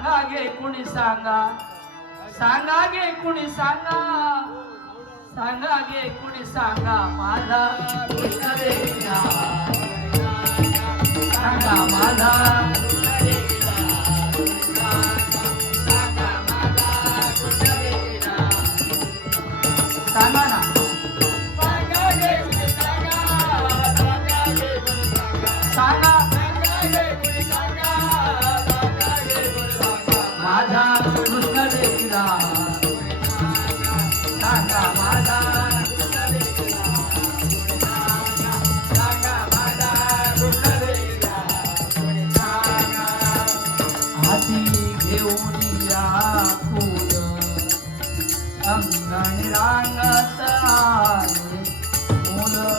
सांगा सांगा? गे कुणी सांगा? सांगा गे कुणी सांगा? माझा कृष्ण सांगा माझा. अंगण रांगत आले. मुलं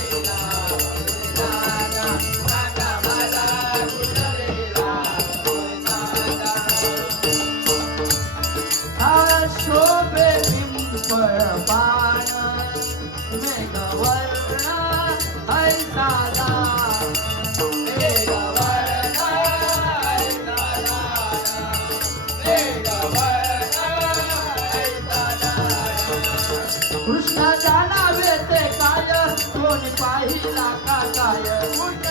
शोभे पिंपळ पान मेघवर्ण ऐसा मेघवर्ण ऐसा मेघवर्ण कृष्ण जाणावे ते काय? कोणी पाहिला का काय?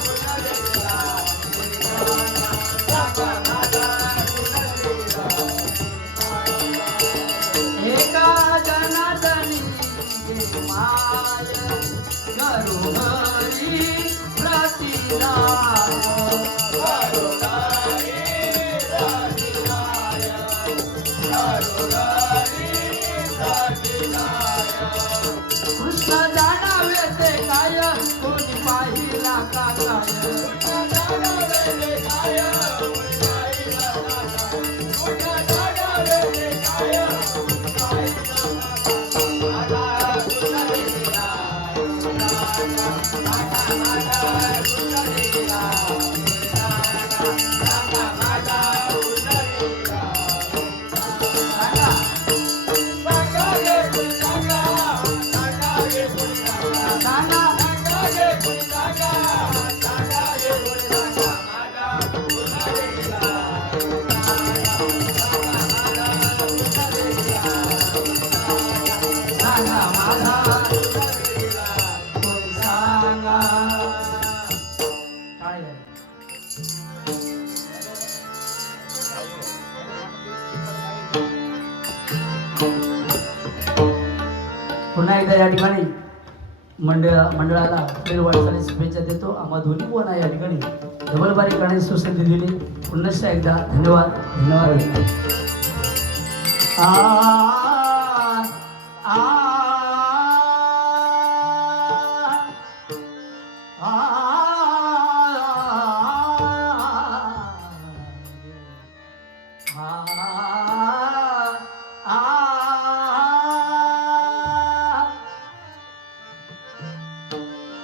कृष्ण जाणावे ते काय? कोणी पाहिला का काय? सांगा माझा पुन्हा एकदा या ठिकाणी मंडळ मंडळाला आपली वाटचाली शुभेच्छा देतो. आम्हा दोन्ही पण आहे या ठिकाणी डबलबारी गणेश सुसंधी दिली. पुन्हा एकदा धन्यवाद. धन्यवाद.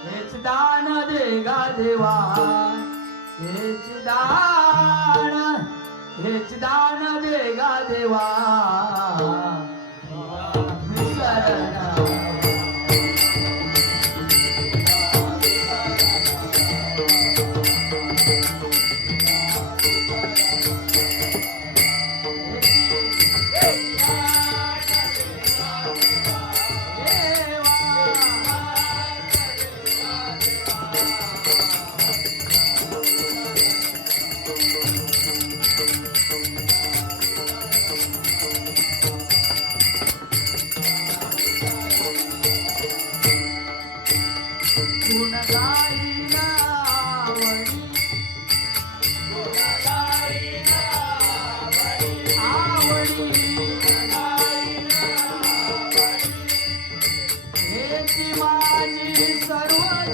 हेच दान दे गा देवा हेच दान हेच दान दे गा देवा.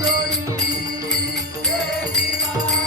Jai Jai Jai Jai Jai